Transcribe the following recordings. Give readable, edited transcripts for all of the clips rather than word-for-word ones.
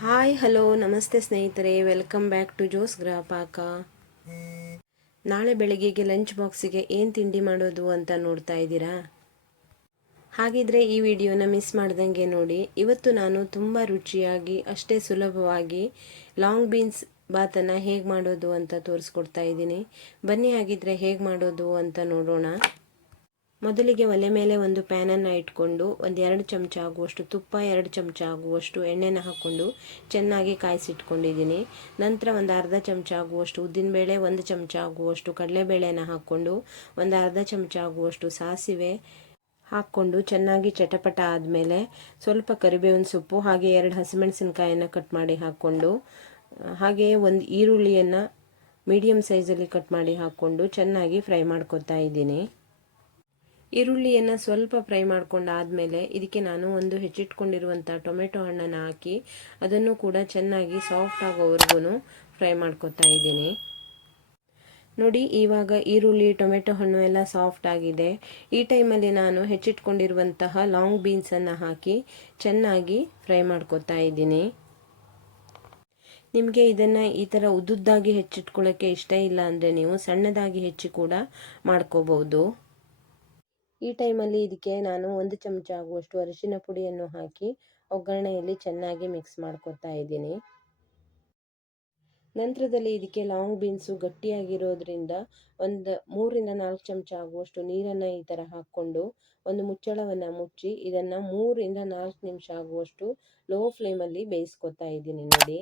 Hi hello ನಮಸ್ತೆ ಸ್ನೇಹಿತರೆ, welcome back to Jose ಗೃಹ ಪಾಕ. ನಾಳೆ ಬೆಳಗ್ಗೆಗೆ ಲಂಚ್ ಬಾಕ್ಸಿಗೆ ಏನು ತಿಂಡಿ ಮಾಡೋದು ಅಂತ ನೋಡ್ತಾ ಇದ್ದೀರಾ? ಹಾಗಿದ್ರೆ ಈ ವಿಡಿಯೋನ ಮಿಸ್ ಮಾಡ್ದಂಗೆ ನೋಡಿ. ಇವತ್ತು ನಾನು ತುಂಬ ರುಚಿಯಾಗಿ ಅಷ್ಟೇ ಸುಲಭವಾಗಿ ಲಾಂಗ್ ಬೀನ್ಸ್ ಬಾತನ್ನು ಹೇಗೆ ಮಾಡೋದು ಅಂತ ತೋರಿಸ್ಕೊಡ್ತಾ ಇದ್ದೀನಿ. ಬನ್ನಿ ಹಾಗಿದ್ರೆ ಹೇಗೆ ಮಾಡೋದು ಅಂತ ನೋಡೋಣ. ಮೊದಲಿಗೆ ಒಲೆ ಮೇಲೆ ಒಂದು ಪ್ಯಾನನ್ನು ಇಟ್ಕೊಂಡು ಒಂದು 2 ಚಮಚ ಆಗುವಷ್ಟು ತುಪ್ಪ, 2 ಚಮಚ ಆಗುವಷ್ಟು ಎಣ್ಣೆನ ಹಾಕ್ಕೊಂಡು ಚೆನ್ನಾಗಿ ಕಾಯಿಸಿಟ್ಕೊಂಡಿದ್ದೀನಿ. ನಂತರ ಒಂದು ಅರ್ಧ ಚಮಚ ಆಗುವಷ್ಟು ಉದ್ದಿನಬೇಳೆ, 1 ಚಮಚ ಆಗುವಷ್ಟು ಕಡಲೆಬೇಳೆನ ಹಾಕ್ಕೊಂಡು ಒಂದು ಅರ್ಧ ಚಮಚ ಆಗುವಷ್ಟು ಸಾಸಿವೆ ಹಾಕ್ಕೊಂಡು ಚೆನ್ನಾಗಿ ಚಟಪಟ ಆದಮೇಲೆ ಸ್ವಲ್ಪ ಕರಿಬೇವಿನ ಸೊಪ್ಪು ಹಾಗೆ 2 ಹಸಿಮೆಣಸಿನಕಾಯನ್ನು ಕಟ್ ಮಾಡಿ ಹಾಕ್ಕೊಂಡು ಹಾಗೆಯೇ ಒಂದು ಈರುಳ್ಳಿಯನ್ನು ಮೀಡಿಯಮ್ ಸೈಜಲ್ಲಿ ಕಟ್ ಮಾಡಿ ಹಾಕ್ಕೊಂಡು ಚೆನ್ನಾಗಿ ಫ್ರೈ ಮಾಡ್ಕೊತಾ ಇದ್ದೀನಿ. ಈರುಳ್ಳಿಯನ್ನು ಸ್ವಲ್ಪ ಫ್ರೈ ಮಾಡ್ಕೊಂಡಾದಮೇಲೆ ಇದಕ್ಕೆ ನಾನು ಒಂದು ಹೆಚ್ಚಿಟ್ಕೊಂಡಿರುವಂಥ ಟೊಮೆಟೊ ಹಣ್ಣನ್ನು ಹಾಕಿ ಅದನ್ನು ಕೂಡ ಚೆನ್ನಾಗಿ ಸಾಫ್ಟ್ ಆಗೋವರೆಗೂ ಫ್ರೈ ಮಾಡ್ಕೊತಾ ಇದ್ದೀನಿ. ನೋಡಿ, ಇವಾಗ ಈರುಳ್ಳಿ ಟೊಮೆಟೊ ಹಣ್ಣು ಎಲ್ಲ ಸಾಫ್ಟ್ ಆಗಿದೆ. ಈ ಟೈಮಲ್ಲಿ ನಾನು ಹೆಚ್ಚಿಟ್ಕೊಂಡಿರುವಂತಹ ಲಾಂಗ್ ಬೀನ್ಸನ್ನು ಹಾಕಿ ಚೆನ್ನಾಗಿ ಫ್ರೈ ಮಾಡ್ಕೊತಾ ಇದ್ದೀನಿ. ನಿಮಗೆ ಇದನ್ನು ಈ ಥರ ಉದ್ದುದ್ದಾಗಿ ಹೆಚ್ಚಿಟ್ಕೊಳ್ಳೋಕ್ಕೆ ಇಷ್ಟ ಇಲ್ಲ ಅಂದರೆ ನೀವು ಸಣ್ಣದಾಗಿ ಹೆಚ್ಚಿ ಕೂಡ ಮಾಡ್ಕೋಬಹುದು. ಈ ಟೈಮಲ್ಲಿ ಇದಕ್ಕೆ ನಾನು 1 ಚಮಚ ಆಗುವಷ್ಟು ಅರಿಶಿನ ಪುಡಿಯನ್ನು ಹಾಕಿ ಒಗ್ಗರಣೆಯಲ್ಲಿ ಚೆನ್ನಾಗಿ ಮಿಕ್ಸ್ ಮಾಡ್ಕೊತಾ ಇದ್ದೀನಿ. ನಂತರದಲ್ಲಿ ಇದಕ್ಕೆ ಲಾಂಗ್ ಬೀನ್ಸು ಗಟ್ಟಿಯಾಗಿರೋದ್ರಿಂದ ಒಂದು 3ರಿಂದ 4 ಚಮಚ ಆಗುವಷ್ಟು ನೀರನ್ನು ಈ ಥರ ಹಾಕ್ಕೊಂಡು ಒಂದು ಮುಚ್ಚಳವನ್ನು ಮುಚ್ಚಿ ಇದನ್ನು 3ರಿಂದ 4 ನಿಮಿಷ ಆಗುವಷ್ಟು ಲೋ ಫ್ಲೇಮಲ್ಲಿ ಬೇಯಿಸ್ಕೊತಾ ಇದ್ದೀನಿ. ನೋಡಿ,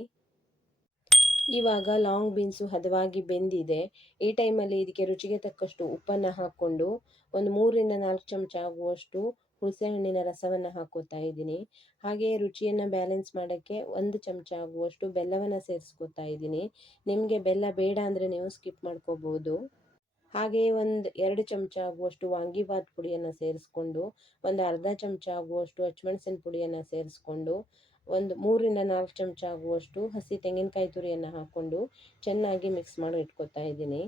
ಇವಾಗ ಲಾಂಗ್ ಬೀನ್ಸು ಹದವಾಗಿ ಬೆಂದಿದೆ. ಈ ಟೈಮಲ್ಲಿ ಇದಕ್ಕೆ ರುಚಿಗೆ ತಕ್ಕಷ್ಟು ಉಪ್ಪನ್ನು ಹಾಕ್ಕೊಂಡು ಒಂದು 3ರಿಂದ 4 ಚಮಚ ಆಗುವಷ್ಟು ಹುಣಸೆಹಣ್ಣಿನ ರಸವನ್ನು ಹಾಕೋತಾ ಇದ್ದೀನಿ. ಹಾಗೆಯೇ ರುಚಿಯನ್ನು ಬ್ಯಾಲೆನ್ಸ್ ಮಾಡೋಕ್ಕೆ 1 ಚಮಚ ಆಗುವಷ್ಟು ಬೆಲ್ಲವನ್ನು ಸೇರಿಸ್ಕೊತಾ ಇದ್ದೀನಿ. ನಿಮಗೆ ಬೆಲ್ಲ ಬೇಡ ಅಂದರೆ ನೀವು ಸ್ಕಿಪ್ ಮಾಡ್ಕೋಬೋದು. ಹಾಗೆಯೇ ಒಂದು 2 ಚಮಚ ಆಗುವಷ್ಟು ವಾಂಗಿಬಾತ್ ಪುಡಿಯನ್ನು ಸೇರಿಸ್ಕೊಂಡು ಒಂದು ಅರ್ಧ ಚಮಚ ಆಗುವಷ್ಟು ಹಸಿಮೆಣಸಿನ ಪುಡಿಯನ್ನು ಸೇರಿಸ್ಕೊಂಡು ಒಂದು 3ರಿಂದ 4 ಚಮಚ ಆಗುವಷ್ಟು ಹಸಿ ತೆಂಗಿನಕಾಯಿ ತುರಿಯನ್ನು ಹಾಕ್ಕೊಂಡು ಚೆನ್ನಾಗಿ ಮಿಕ್ಸ್ ಮಾಡಿ ಇಟ್ಕೊತಾ ಇದ್ದೀನಿ.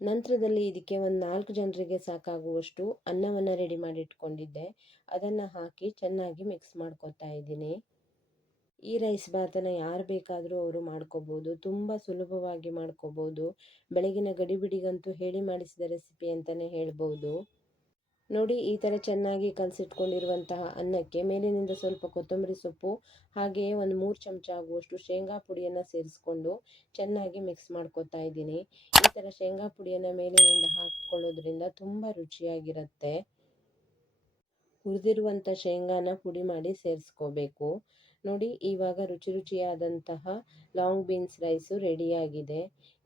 ನಂತರದಲ್ಲಿ ಇದಕ್ಕೆ ಒಂದು 4 ಜನರಿಗೆ ಸಾಕಾಗುವಷ್ಟು ಅನ್ನವನ್ನು ರೆಡಿ ಮಾಡಿ ಇಟ್ಕೊಂಡಿದ್ದೆ, ಅದನ್ನು ಹಾಕಿ ಚೆನ್ನಾಗಿ ಮಿಕ್ಸ್ ಮಾಡ್ಕೊತಾ ಇದ್ದೀನಿ. ಈ ರೈಸ್ ಬಾತನ್ನು ಯಾರು ಬೇಕಾದರೂ ಅವರು ಮಾಡ್ಕೋಬೋದು, ತುಂಬ ಸುಲಭವಾಗಿ ಮಾಡ್ಕೋಬೋದು. ಬೆಳಗಿನ ಗಡಿಬಿಡಿಗಂತೂ ಹೇಳಿ ಮಾಡಿಸಿದ ರೆಸಿಪಿ ಅಂತಲೇ ಹೇಳ್ಬೋದು. ನೋಡಿ, ಈ ಥರ ಚೆನ್ನಾಗಿ ಕಲಸಿಟ್ಕೊಂಡಿರುವಂತಹ ಅನ್ನಕ್ಕೆ ಮೇಲಿನಿಂದ ಸ್ವಲ್ಪ ಕೊತ್ತಂಬರಿ ಸೊಪ್ಪು ಹಾಗೆಯೇ ಒಂದು 3 ಚಮಚ ಆಗುವಷ್ಟು ಶೇಂಗಾ ಪುಡಿಯನ್ನು ಸೇರಿಸ್ಕೊಂಡು ಚೆನ್ನಾಗಿ ಮಿಕ್ಸ್ ಮಾಡ್ಕೊತಾ ಇದ್ದೀನಿ. ಈ ಥರ ಶೇಂಗಾ ಪುಡಿಯನ್ನು ಮೇಲಿನಿಂದ ಹಾಕ್ಕೊಳ್ಳೋದ್ರಿಂದ ತುಂಬ ರುಚಿಯಾಗಿರುತ್ತೆ. ಹುರಿದಿರುವಂಥ ಶೇಂಗಾನ ಪುಡಿ ಮಾಡಿ ಸೇರಿಸ್ಕೋಬೇಕು. ನೋಡಿ, ಇವಾಗ ರುಚಿಯಾದಂತಹ ಲಾಂಗ್ ಬೀನ್ಸ್ ರೈಸು ರೆಡಿಯಾಗಿದೆ.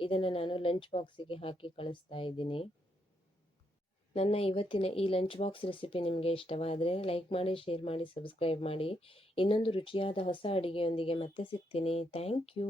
ಇದನ್ನು ನಾನು ಲಂಚ್ ಬಾಕ್ಸಿಗೆ ಹಾಕಿ ಕಳಿಸ್ತಾ ಇದ್ದೀನಿ. ನನ್ನ ಇವತ್ತಿನ ಈ ಲಂಚ್ ಬಾಕ್ಸ್ ರೆಸಿಪಿ ನಿಮಗೆ ಇಷ್ಟವಾದರೆ ಲೈಕ್ ಮಾಡಿ, ಶೇರ್ ಮಾಡಿ, ಸಬ್ಸ್ಕ್ರೈಬ್ ಮಾಡಿ. ಇನ್ನೊಂದು ರುಚಿಯಾದ ಹೊಸ ಅಡಿಗೆಯೊಂದಿಗೆ ಮತ್ತೆ ಸಿಗ್ತೀನಿ. Thank you.